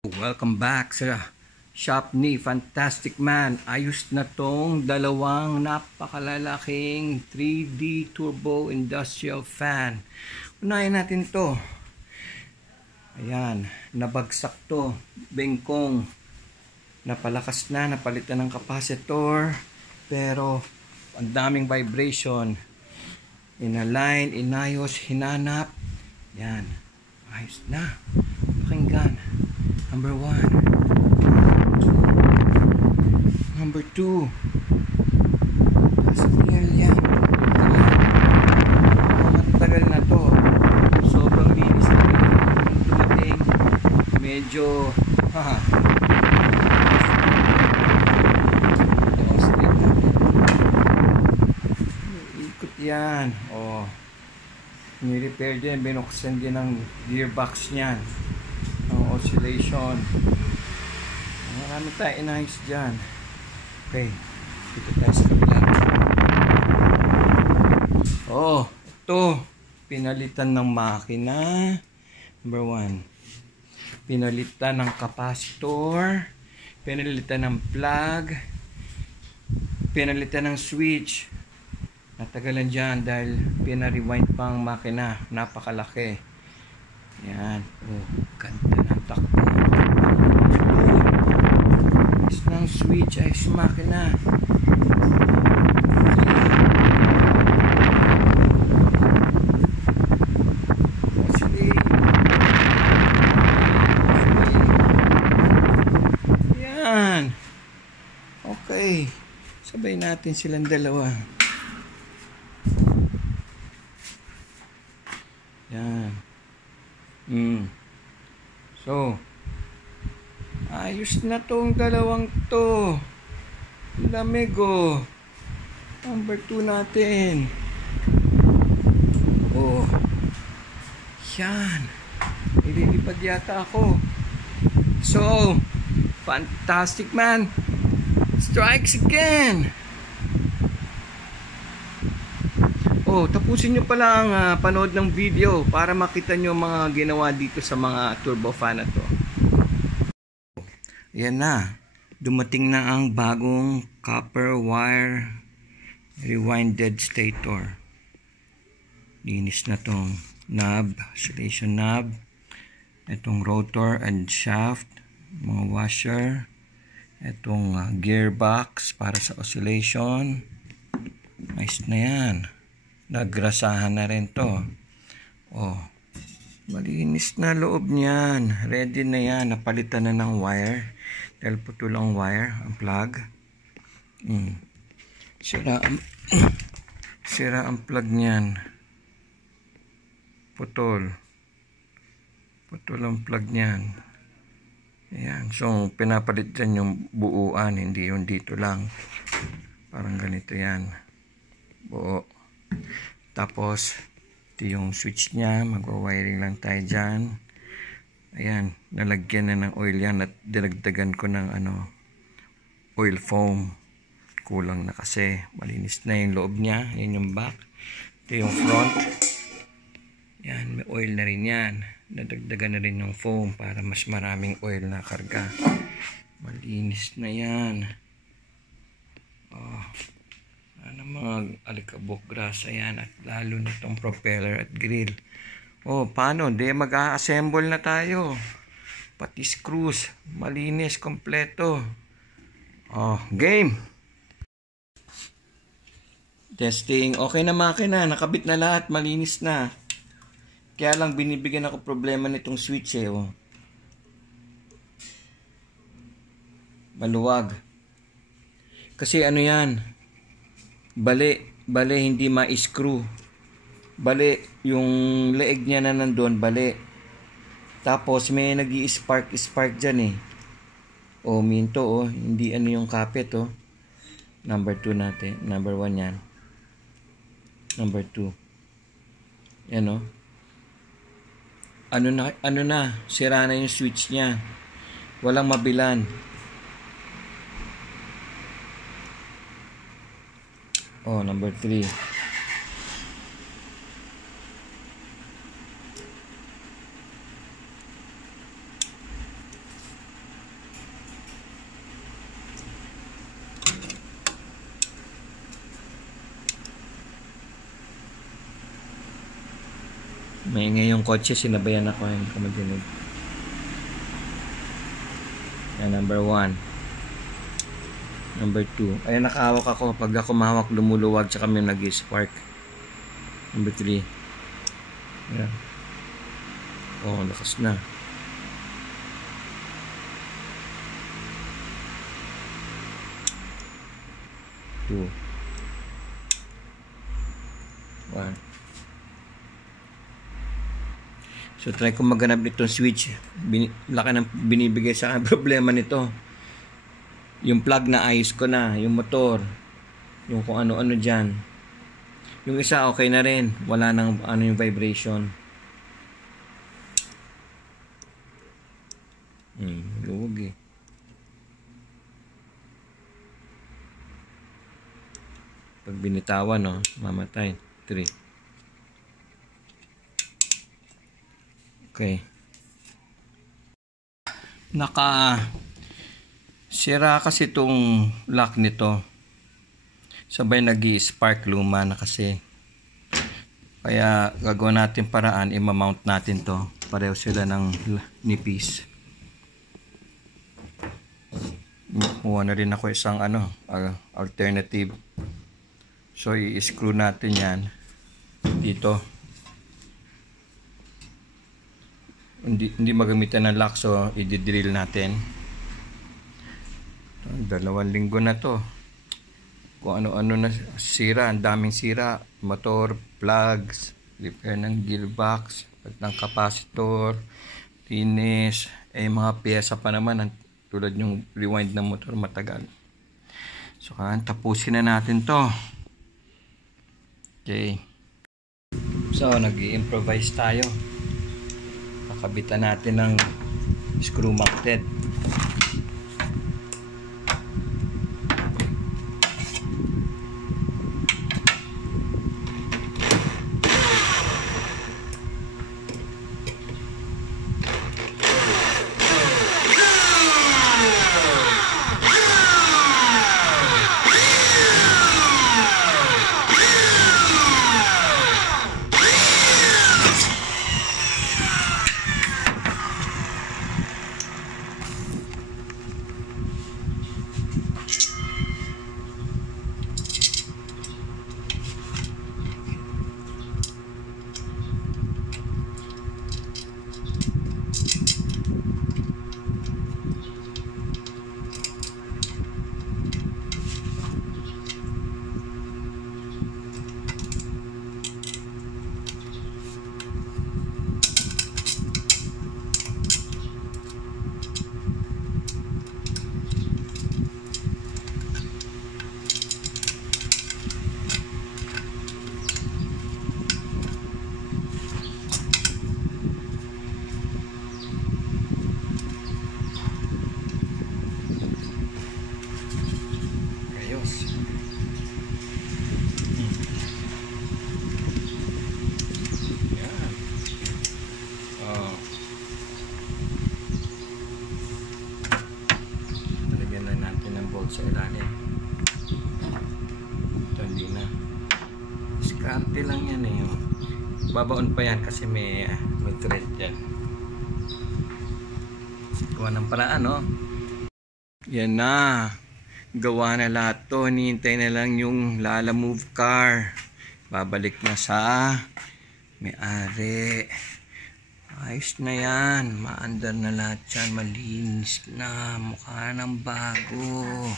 Welcome back sa shop ni Fantastic Man. Ayos na tong dalawang napakalalaking 3D turbo industrial fan. Unahin natin to. Ayan, nabagsak to. Bengkong. Napalakas na, napalitan ng capacitor. Pero ang daming vibration. Inalign, inayos, hinanap. Yan. Ayos na. Pakinggan. Number 1. Number 2. Pascal yan. Matagal na to. Sobrang linis na rin. Dumating. Medyo ikot yan. Oh. Ni-repair din. Binuksan din ang gearbox niyan. Oscillation. Marami tayo inayos dyan. Okay. Dito tayo sa kabila. Oh, ito. Pinalitan ng makina. Number 1. Pinalitan ng capacitor. Pinalitan ng plug. Pinalitan ng switch. Natagalan dyan dahil pina-rewind pang makina. Napakalaki. Yan. Oh, ganda ng takbo. Ayos ng switch. Ayos yung makina. Yan. Okay. Sabay natin silang dalawa. Yan. So, ayos na tong dalawang to. Lamig oh. Number 2 natin. Oh. Yan. Ililipad yata ako. So, Fantastic Man strikes again. Oh, tapusin nyo pala ang panood ng video para makita nyo mga ginawa dito sa mga turbo fan na to. Yan na. Dumating na ang bagong copper wire rewinded stator. Linis na tong knob, oscillation knob. Itong rotor and shaft, mga washer. Itong gearbox para sa oscillation. Nice na yan. Nagrasahan na rin to. Oh, malinis na loob niyan. Ready na yan. Napalitan na ng wire. Dahil putol ang wire, ang plug. Sira ang plug niyan. Putol ang plug niyan. Ayan. So, pinapalit dyan yung buuan. Hindi yung dito lang. Parang ganito yan. Buo. Tapos ito yung switch nya, magwa-wiring lang tayo dyan. Ayan, nalagyan na ng oil yan at dinagdagan ko ng oil foam. Kulang na kasi malinis na yung loob nya. Yan yung back, ito yung front. Yan, may oil na rin yan. Nadagdagan na rin yung foam para mas maraming oil na karga. Malinis na yan. Oh, ano mga alikabok, grasa yan, at lalo nitong propeller at grill. Oh, paano? Di mag-a-assemble na tayo. Pati screws, malinis, kompleto. Oh, game! Testing. Okay na makina, nakabit na lahat, malinis na. Kaya lang binibigyan ako problema nitong switch eh. Oh. Maluwag. Kasi ano yan? Bali, hindi ma-screw. Bali, yung leeg niya na nandun, bali. Tapos may nag-i-spark dyan eh. O, minto oh, hindi yung kapit oh. Number 2 natin, number 1 yan. Number 2. Yan oh. Ano na, sira na yung switch niya. Walang mabilan. Oh, number 3. Maingay yung kotse, sinabayan ako, hindi ko madinig. Yan, number 1. Number 2. Ayan, nakahawak ako. Pag ako mahawak, lumuluwag, tsaka may nag-spark. Number 3. Ayan. Oh, lakas na. Two. 1. So, try ko maghanap nitong switch. Laki ng binibigay sa akin. Problema nito. Yung plug na ayos ko na. Yung motor. Yung kung ano-ano dyan. Yung isa okay na rin. Wala nang ano yung vibration. Luwag eh. Pag binitawan, no, mamatay. 3. Okay. Sira kasi itong lock nito. Sabay nag-i-spark, luma na kasi. Kaya gagawin natin paraan, i-mount natin to. Pareho sila ng nipis. Kuha na rin ako isang alternative. So i-screw natin yan dito. Hindi magamitan ng lock, so i-drill natin. 2 linggo na to. Kung ano-ano na sira, ang daming sira. Motor, plugs, repair ng gearbox, ng capacitor, linis, mga pyesa pa naman, tulad yung rewind ng motor, matagal. So tapusin na natin to. Okay. So nag-i-improvise tayo. Kakabitan natin ng screw mounted. Sa ilalim. Ito hindi na. Diskarte lang yan eh. Babaon pa yan kasi may thread yan. Gawa ng paraan, no? Yan na. Gawa na lahat to. Hinihintay na lang yung Lalamove car. Babalik na sa may-ari. Ayos na yan. Maandar na lahat yan. Malinis na. Mukha ng bago.